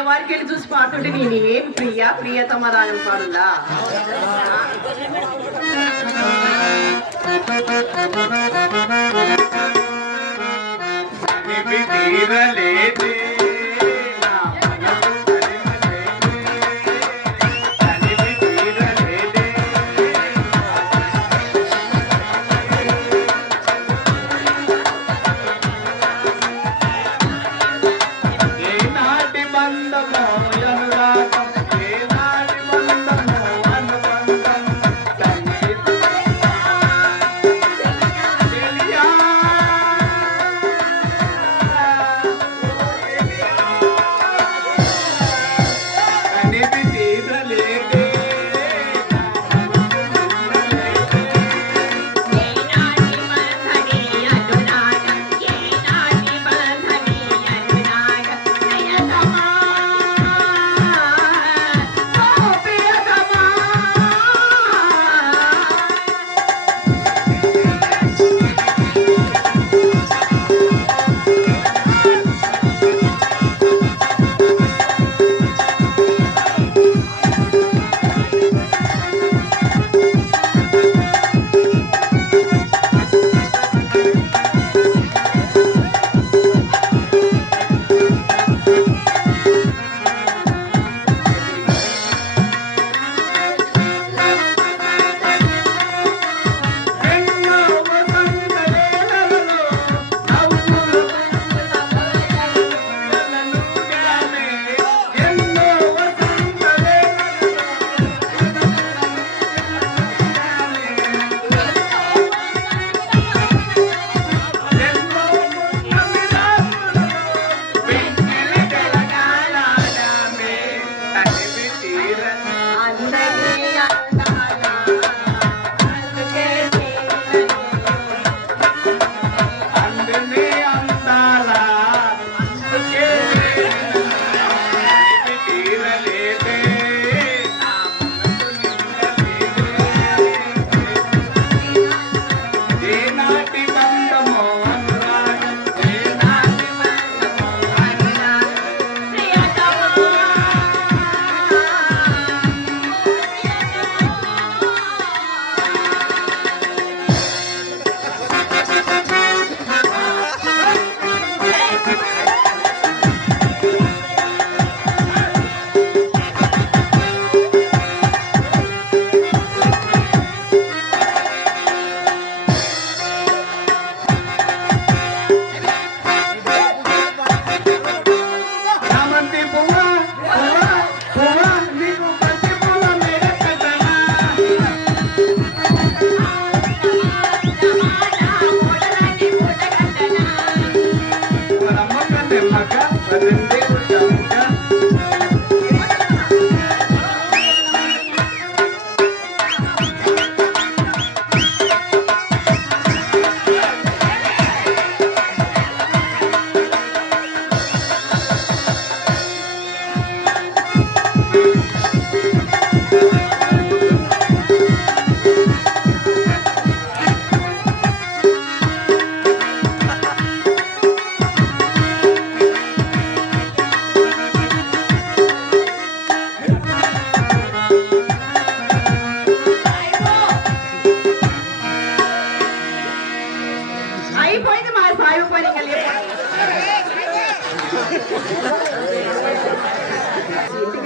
వారికి వెళ్ళి చూసి పాడుతుంటే నేనేం ప్రియతమ రాగం పాడులా తీరలేదే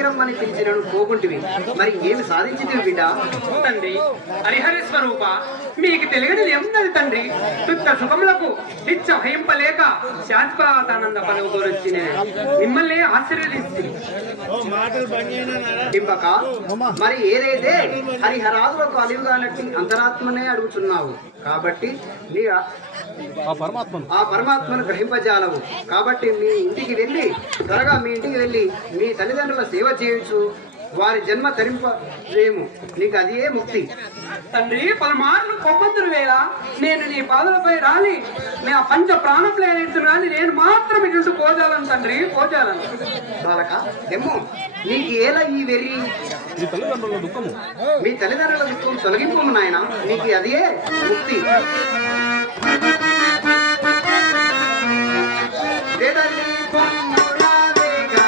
రమ్మని పిలిచినను పోకుంటివి. మరి ఏమి సాధించింది బిడ్డ? తండ్రి హరిహర స్వరూప, మీకు తెలియనిది ఏమున్నది తండ్రి? తుత్త సుఖములకు నిత్య భయింపలేక శాశ్వతానంద పలువుకొచ్చిన మిమ్మల్ని ఆశీర్వదిస్తుంది. డింపక, మరి ఏదైతే హరిహరాదులకు అలివుగానట్టి అంతరాత్మనే అడుగుతున్నావు కాబట్టి నీ ఆ పరమాత్మను గ్రహింపజాలవు. కాబట్టి మీ ఇంటికి వెళ్ళి త్వరగా మీ ఇంటికి వెళ్ళి మీ తల్లిదండ్రుల సేవ చేయొచ్చు, వారి జన్మ తరింపజేయము, నీకు అదే ముక్తి. తండ్రి పలుమార్లు కొమ్మంతులు వేళ నేను నీ పాదలపై రాలి నా పంచ ప్రాణప్లేని నేను మాత్రం ఇటు పోజాలను తండ్రి, పోజాలను. బాలక దెమ్ము, నీకు ఏలా ఈ వెర్రి? మీ తల్లిదండ్రుల దుఃఖం తొలగింపు నాయన, నీకు అదే ముక్తి. వేదలి పొమ్మురావేగా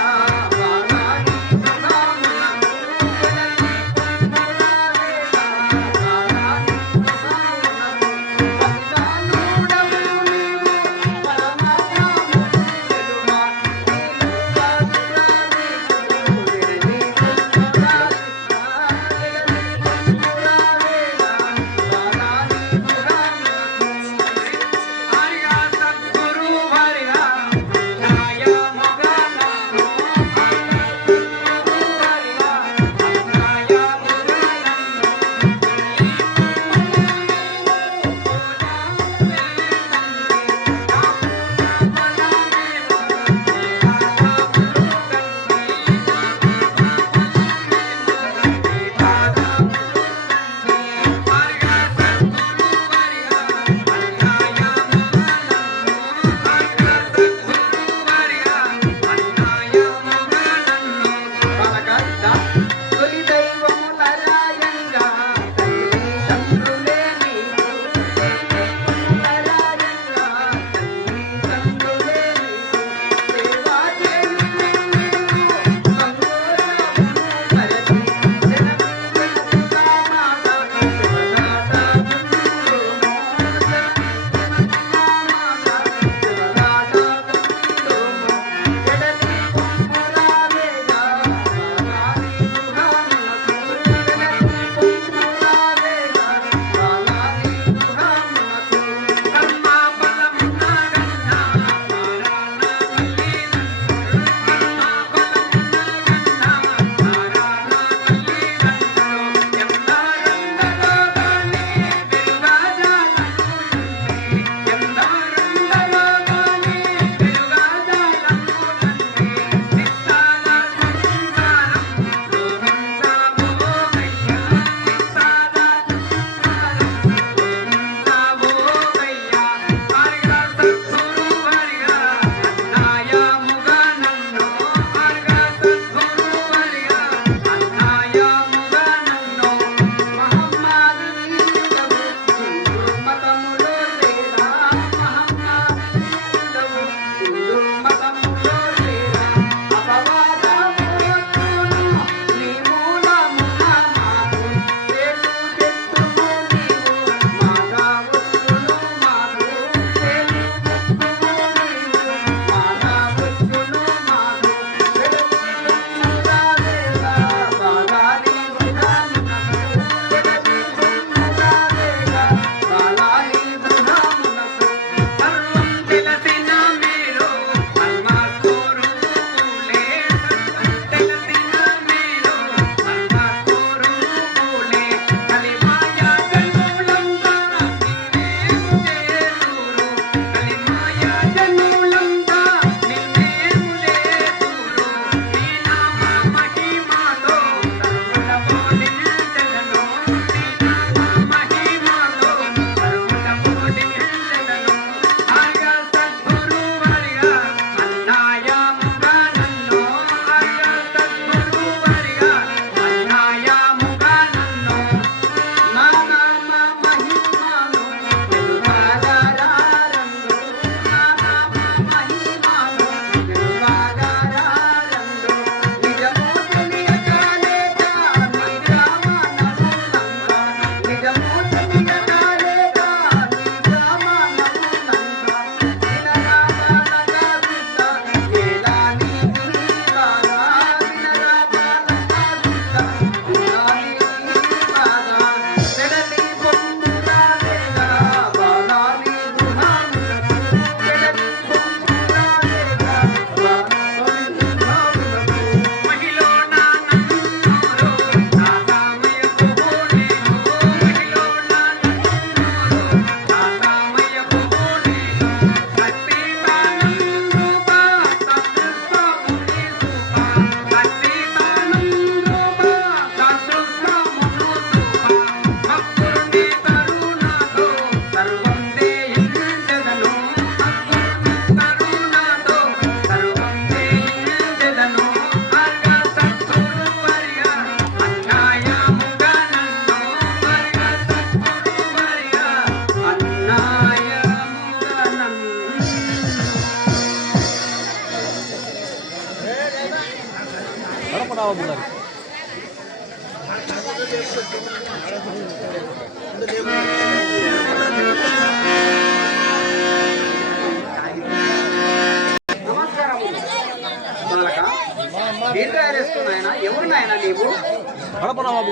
కడప నవాబు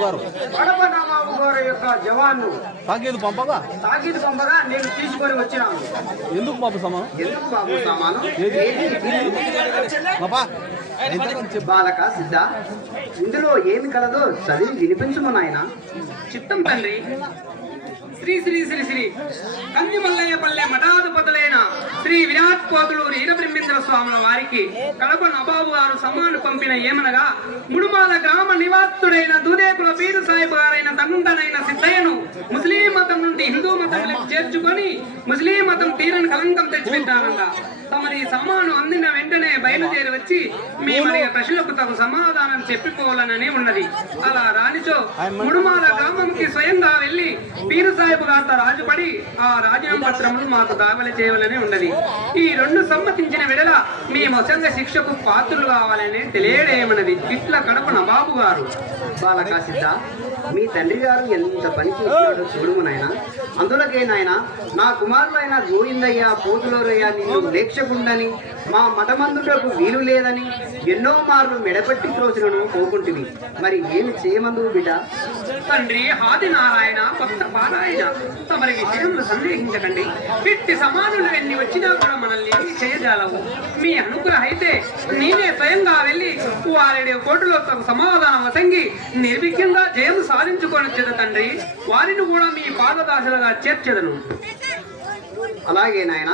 గారు యొక్క జవాన్ను తాకీదు పంపగా నేను తీసుకొని వచ్చినాను. ఎందుకు బాబు సామాను? ఎందుకు బాబు సామాను? బాలక సిద్ధ, ఇందులో ఏమి కలదో చదివి వినిపించుము నాయన. చిత్తం తండ్రి. శ్రీ శ్రీ శ్రీ శ్రీ కందిమల్లయ్య పల్లె మఠాధిపతులైన శ్రీ విరాట్ కోతులూరు ఈరబ్రహ్మేంద్ర స్వాముల వారికి కడప నవాబు గారు సమ్మాను పంపిన ఏమనగా, ముడుమాల గ్రామ నివాసుడైన దూదేకుల పీరు సాహిబ్ గారైన తండ్రనైన సిద్ధయ్యను ముస్లిం మతం నుండి హిందూ మతంలోకి చేర్చుకొని ముస్లిం మతం తీరని కలంకం తెచ్చిపెట్టారంట. తమరి సమాను అందిన వెంటనే బయలుదేరి వచ్చి మేము అడిగే ప్రశ్నలకు తగు సమాధానం చెప్పిపోవాలనే ఉన్నది. అలా రానిచో ముడుమాల గ్రామంకి స్వయంగా వెళ్లి పీరు సాహిబ్ గారితో రాజుపడి ఆ రాజీనామా పత్రములు మాకు దాఖలు చేయవాలని ఉన్నది. ఈ రెండు సమ్మతించిన విడల మేము అసంగ శిక్షకు పాత్రులు కావాలని తెలియడేమన్నది. ఇట్లా కడప నవాబు గారు. బాలకా సిద్ధ, మీ తండ్రి గారు ఎంత పని చేస్తున్నాడో చూడుము నాయన. అందులోకే నాయన, నా కుమారులైన గోవిందయ్య పోతులూరయ్య నిన్ను లేక్షకుండని మా మఠమందుటకు వీలు లేదని ఎన్నో మార్లు మెడపట్టి త్రోసినను పోకుంటుంది. మరి ఏమి చేయమందువు బిడ్డ? తండ్రి ఆది నారాయణ కొత్త పారాయణ, తమరి విషయంలో సందేహించకండి. ఇట్టి సమానులు ఎన్ని వచ్చినా కూడా మనల్ని ఏమి చేయజాలవు. మీ అనుగ్రహం అయితే నేనే స్వయంగా వెళ్ళి వారి కోర్టులో సమాధానం వసంగి నిర్విఘ్నంగా జయం సాధించుకొని వచ్చేది తండ్రి. వారిని కూడా మీ పాదదాసులుగా చేర్చెదను. అలాగే నాయన.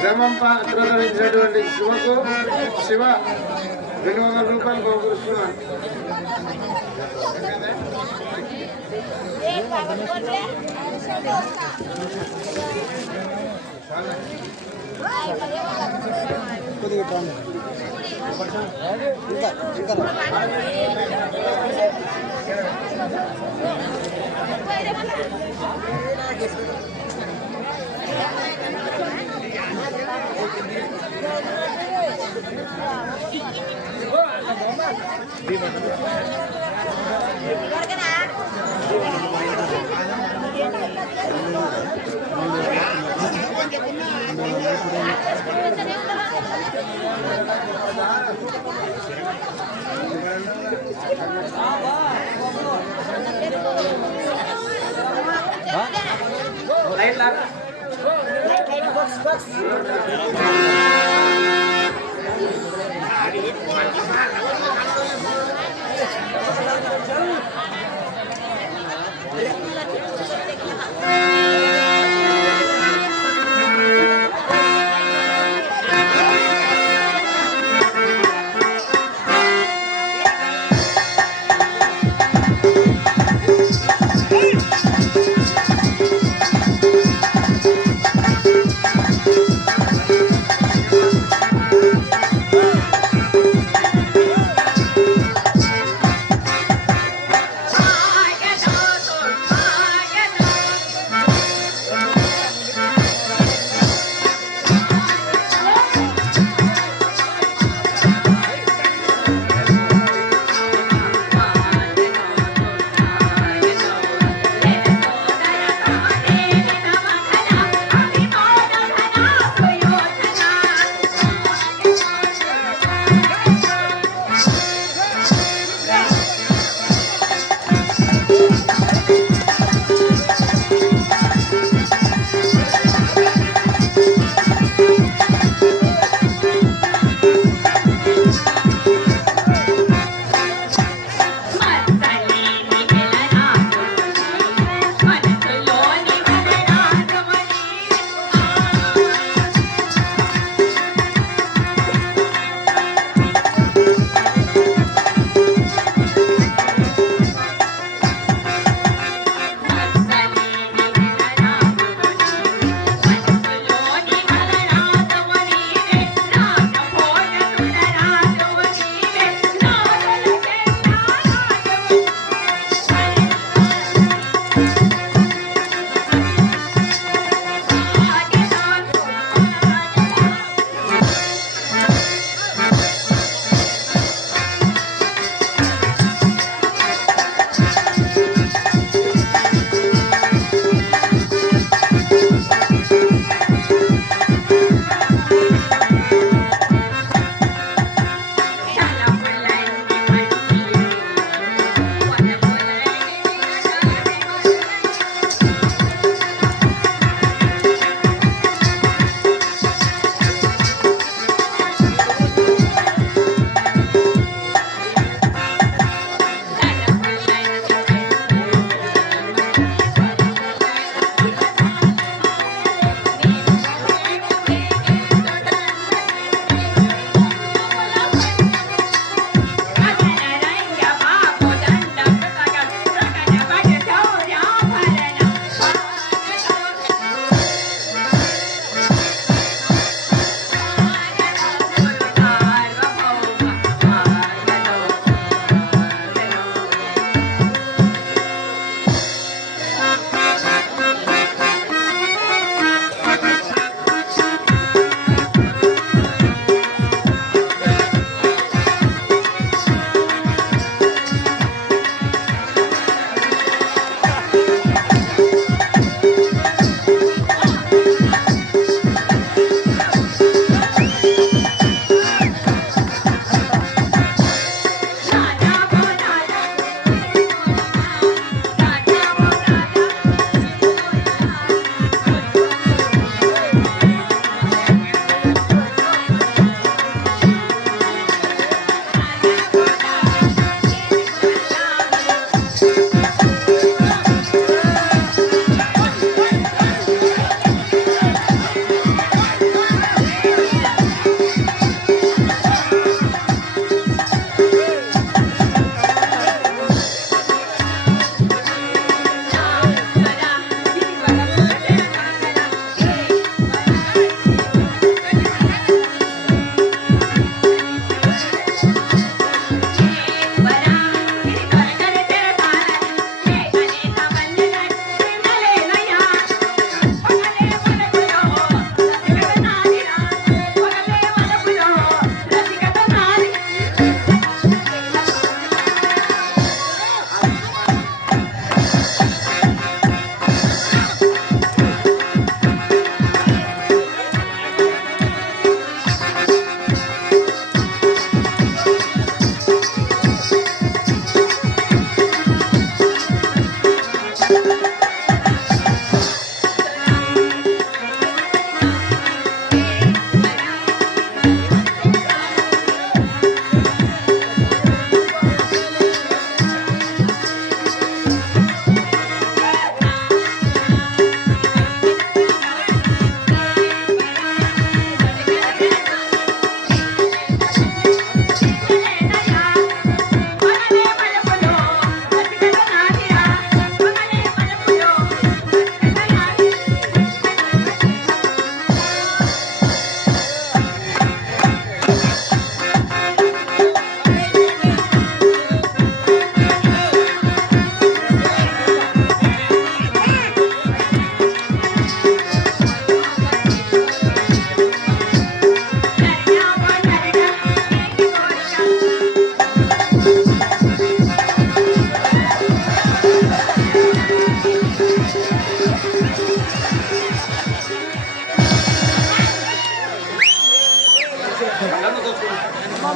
క్రమం పాత్రధరించినటువంటి శివకు 200 రూపాయలు బహుకరిస్తున్నాను.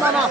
రామానా